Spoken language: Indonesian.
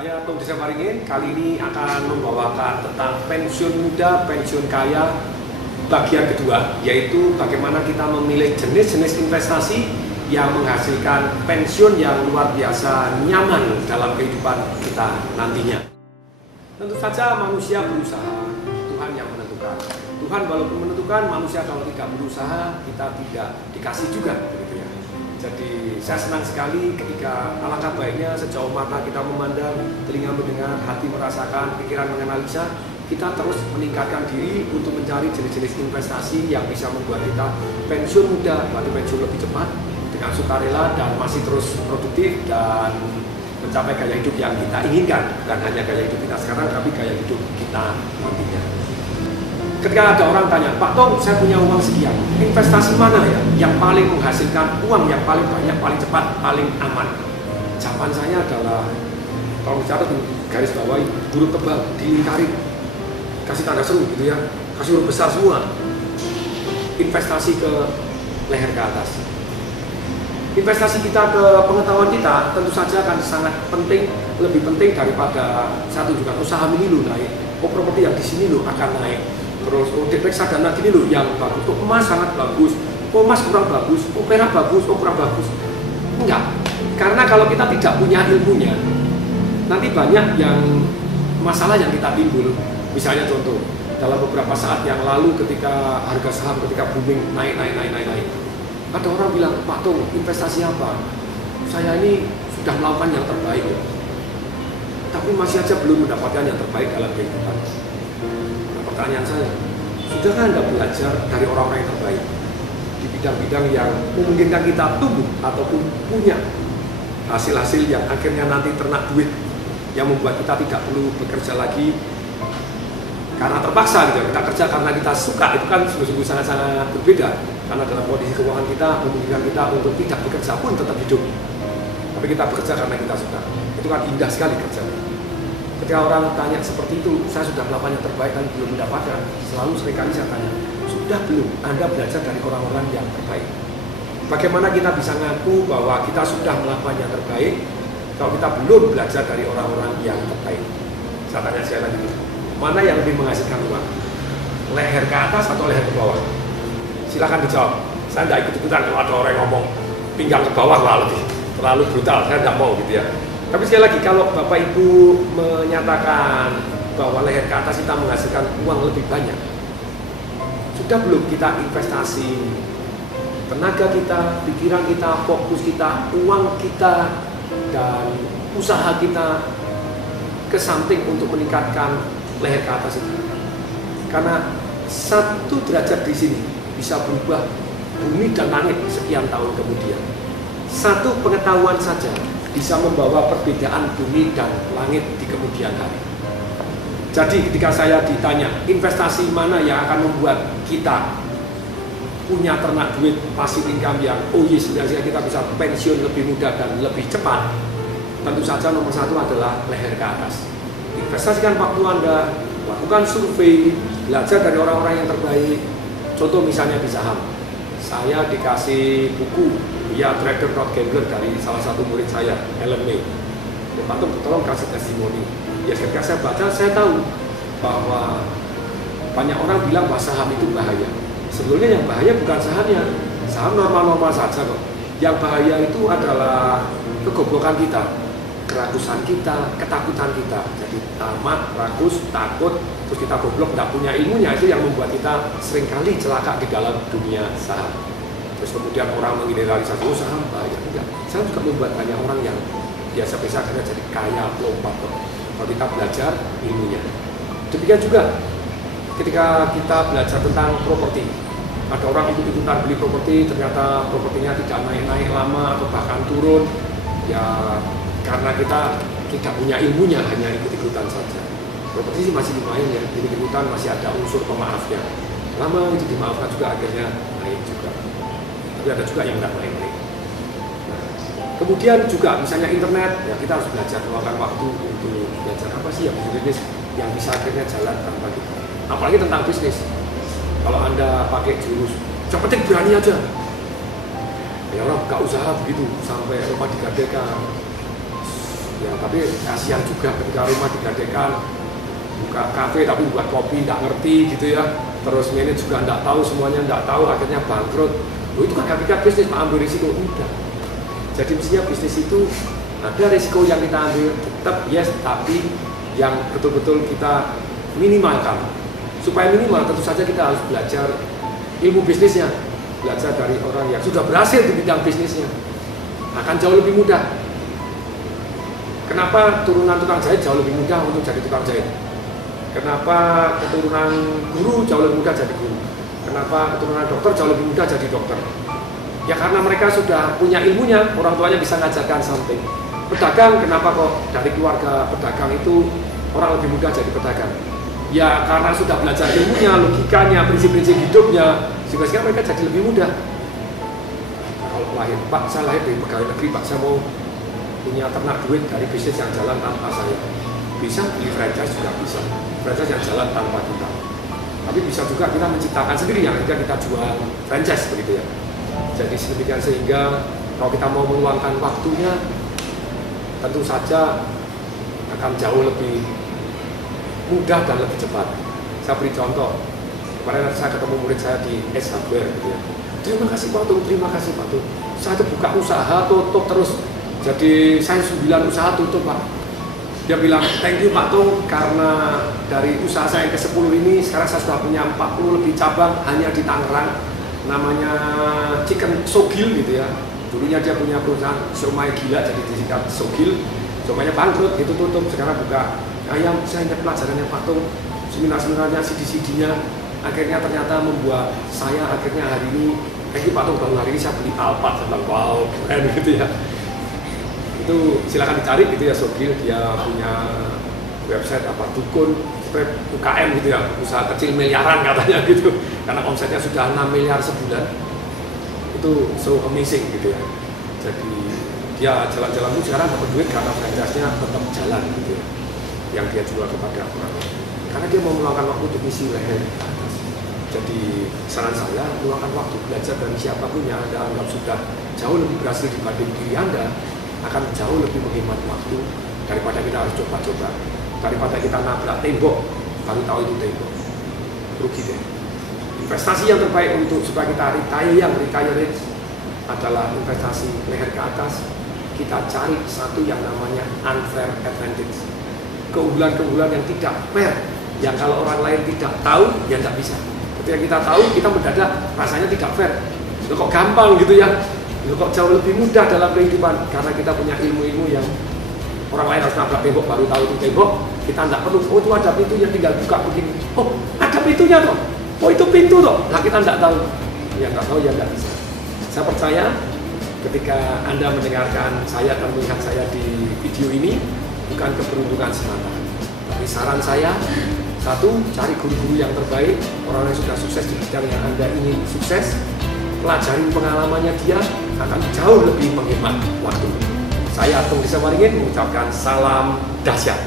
Saya Tom Desa Maringin kali ini akan membawakan tentang pensiun muda, pensiun kaya bagian kedua, yaitu bagaimana kita memilih jenis-jenis investasi yang menghasilkan pensiun yang luar biasa nyaman dalam kehidupan kita nantinya. Tentu saja manusia berusaha, Tuhan yang menentukan. Tuhan walaupun menentukan, manusia kalau tidak berusaha, kita tidak dikasih juga, begitu ya. Jadi saya senang sekali ketika alangkah baiknya sejauh mata kita memandang, telinga mendengar, hati merasakan, pikiran menganalisa, kita terus meningkatkan diri untuk mencari jenis-jenis investasi yang bisa membuat kita pensiun muda, berarti pensiun lebih cepat, dengan sukarela dan masih terus produktif dan mencapai gaya hidup yang kita inginkan. Bukan hanya gaya hidup kita sekarang, tapi gaya hidup kita nantinya. Ketika ada orang tanya, Pak Tom, saya punya uang sekian, investasi mana ya yang paling menghasilkan uang yang paling banyak, paling cepat, paling aman? Jawaban saya adalah, kalau bicara garis bawahi, huruf tebal, dilingkari, kasih tanda seru gitu ya, kasih huruf besar semua. Investasi ke leher ke atas. Investasi kita ke pengetahuan kita tentu saja akan sangat penting, lebih penting daripada satu juga usaha ini lo naik, properti yang di sini lo akan naik. Terus reksadana gini loh yang bagus, emas sangat bagus, emas kurang bagus, perak bagus, kurang bagus. Enggak, karena kalau kita tidak punya ilmunya, nanti banyak yang masalah yang kita timbul. Misalnya contoh, dalam beberapa saat yang lalu ketika harga saham ketika booming naik, ada orang bilang, Pak Tom, investasi apa? Saya ini sudah melakukan yang terbaik, ya. Tapi masih aja belum mendapatkan yang terbaik dalam kehidupan. Pertanyaan saya, sudahkah Anda belajar dari orang-orang yang terbaik di bidang-bidang yang memungkinkan kita tumbuh ataupun punya hasil-hasil yang akhirnya nanti ternak duit yang membuat kita tidak perlu bekerja lagi karena terpaksa gitu. Kita kerja karena kita suka, itu kan sungguh-sungguh sangat-sangat berbeda. Karena dalam kondisi keuangan kita memungkinkan kita untuk tidak bekerja pun tetap hidup, tapi kita bekerja karena kita suka. Itu kan indah sekali kerjanya. Ketika orang tanya seperti itu, saya sudah melakukan yang terbaik dan belum mendapatkan. Selalu seringkali saya tanya, sudah belum Anda belajar dari orang-orang yang terbaik? Bagaimana kita bisa ngaku bahwa kita sudah melakukan yang terbaik kalau kita belum belajar dari orang-orang yang terbaik? Saya tanya sekali lagi, mana yang lebih menghasilkan uang? Leher ke atas atau leher ke bawah? Silahkan dijawab. Saya tidak ikut-ikutan kalau ada orang yang ngomong pinggang ke bawah lah lebih terlalu brutal, saya tidak mau gitu ya. Tapi sekali lagi, kalau Bapak Ibu menyatakan bahwa leher ke atas kita menghasilkan uang lebih banyak, sudah belum kita investasi tenaga kita, pikiran kita, fokus kita, uang kita, dan usaha kita ke samping untuk meningkatkan leher ke atas itu? Karena 1 derajat di sini bisa berubah bumi dan langit sekian tahun kemudian. 1 pengetahuan saja bisa membawa perbedaan bumi dan langit di kemudian hari. Jadi ketika saya ditanya investasi mana yang akan membuat kita punya ternak duit passive income yang sehingga kita bisa pensiun lebih mudah dan lebih cepat, tentu saja nomor 1 adalah leher ke atas. Investasikan waktu Anda, lakukan survei, belajar dari orang-orang yang terbaik. Contoh misalnya di saham, saya dikasih buku ya Trader Not Gambler dari salah satu murid saya, Ellen May. Ya, Pak Tom, tolong kasih testimoni. Ya ketika saya baca, saya tahu bahwa banyak orang bilang bahwa saham itu bahaya. Sebetulnya yang bahaya bukan sahamnya, saham normal-normal saja kok. Yang bahaya itu adalah kegoblokan kita, kerakusan kita, ketakutan kita. Jadi tamak, rakus, takut, terus kita goblok, tidak punya ilmunya, itu yang membuat kita seringkali celaka di dalam dunia saham. Terus kemudian orang menggeneralisasi, saham bahaya. Enggak, saham juga membuat banyak orang yang biasa-biasa akhirnya jadi kaya, lompat kalau kita belajar ilmunya. Demikian juga ketika kita belajar tentang properti. Ada orang ikut-ikutan beli properti, ternyata propertinya tidak naik-naik lama atau bahkan turun. Ya karena kita tidak punya ilmunya, hanya ikut-ikutan saja. Properti sih masih lumayan ya, ikut-ikutan masih ada unsur pemaafnya. Lama itu dimaafkan juga akhirnya naik juga. Tapi ada juga yang tidak naik-naik. Nah, kemudian juga misalnya internet, ya kita harus belajar meluangkan waktu untuk belajar apa sih ya bisnis yang bisa akhirnya jalan tanpa kita. Apalagi tentang bisnis. Kalau Anda pakai jurus, yang penting berani aja. Ya orang gak usaha begitu sampai rumah digadekan. Ya, tapi kasihan juga ketika rumah digadekan, buka kafe tapi buat kopi nggak ngerti gitu ya. Terus manajer juga nggak tahu, semuanya nggak tahu, akhirnya bangkrut. Loh, itu kan ketika bisnis ambil risiko udah. Jadi mestinya bisnis itu ada risiko yang kita ambil tetap yes, tapi yang betul-betul kita minimalkan. Supaya minimal tentu saja kita harus belajar ilmu bisnisnya, belajar dari orang yang sudah berhasil di bidang bisnisnya, akan jauh lebih mudah. Kenapa turunan tukang jahit jauh lebih mudah untuk jadi tukang jahit? Kenapa keturunan guru jauh lebih mudah jadi guru? Kenapa keturunan dokter jauh lebih mudah jadi dokter? Ya karena mereka sudah punya ilmunya, orang tuanya bisa ngajarkan something. Pedagang, kenapa kok dari keluarga pedagang itu orang lebih mudah jadi pedagang? Ya karena sudah belajar ilmunya, logikanya, prinsip-prinsip hidupnya, sehingga mereka jadi lebih mudah. Kalau lahir, Pak, saya lahir dari pegawai negeri, Pak, saya mau punya ternak duit dari bisnis yang jalan tanpa saya. Bisa beli franchise juga bisa, franchise yang jalan tanpa kita. Tapi bisa juga kita menciptakan sendiri yang kita jual franchise begitu ya. Jadi sedemikian sehingga kalau kita mau meluangkan waktunya, tentu saja akan jauh lebih mudah dan lebih cepat. Saya beri contoh, kemarin saya ketemu murid saya di S Hardware gitu ya. Terima kasih Pak Tung, terima kasih Pak Tung. Saya tuh buka usaha, tutup terus. Jadi saya 9 usaha tutup Pak. Dia bilang, thank you Pak Tung, karena dari usaha saya yang ke-10 ini, sekarang saya sudah punya 40 lebih cabang hanya di Tangerang. Namanya Chicken Sogil gitu ya. Dulunya dia punya perusahaan siomay gila, jadi disingkat Sogil. Siomaynya bangkrut, gitu tutup, sekarang buka ayam. Saya ingat pelajarannya Pak Tung, seminar-seminarnya, CD-CD-nya. Akhirnya ternyata membuat saya akhirnya hari ini, thank you Pak Tung, baru hari ini saya beli Alphard. Saya bilang, wow, keren gitu ya. Itu silakan dicari gitu ya, Sogil. Dia punya website apa, dukun UKM gitu ya, usaha kecil miliaran katanya gitu, karena omsetnya sudah 6 miliar sebulan. Itu so amazing gitu ya. Jadi dia jalan-jalan itu sekarang dapat duit karena franchise-nya tetap jalan gitu ya, yang dia jual kepada orang, karena dia mau meluangkan waktu untuk misi leher ke atas. Jadi saran saya, meluangkan waktu belajar dari siapapun yang Anda anggap sudah jauh lebih berhasil dibanding diri Anda, akan jauh lebih menghemat waktu daripada kita harus coba-coba, daripada kita nabrak tembok baru tahu itu tembok, rugi deh. Investasi yang terbaik untuk supaya kita retire rich adalah investasi leher ke atas. Kita cari satu yang namanya unfair advantage, keunggulan-keunggulan yang tidak fair, yang kalau orang lain tidak tahu ya tidak bisa. Ketika kita tahu, kita mendadak rasanya tidak fair. Itu kok gampang gitu ya. Itu kok jauh lebih mudah dalam kehidupan, karena kita punya ilmu-ilmu yang orang lain harus nabrak tembok baru tahu itu tembok. Kita tidak perlu, oh itu ada pintunya, tinggal buka begini. Oh ada pintunya toh, oh itu pintu toh. Nah kita tidak tahu, ya nggak tahu ya nggak bisa. Saya percaya ketika Anda mendengarkan saya dan melihat saya di video ini, bukan keberuntungan semata, tapi saran saya, satu, cari guru-guru yang terbaik, orang yang sudah sukses di bidang yang Anda ingin sukses. Pelajari pengalamannya dia, akan jauh lebih menghemat waktu. Saya Tung Desa Waringin mengucapkan salam dahsyat.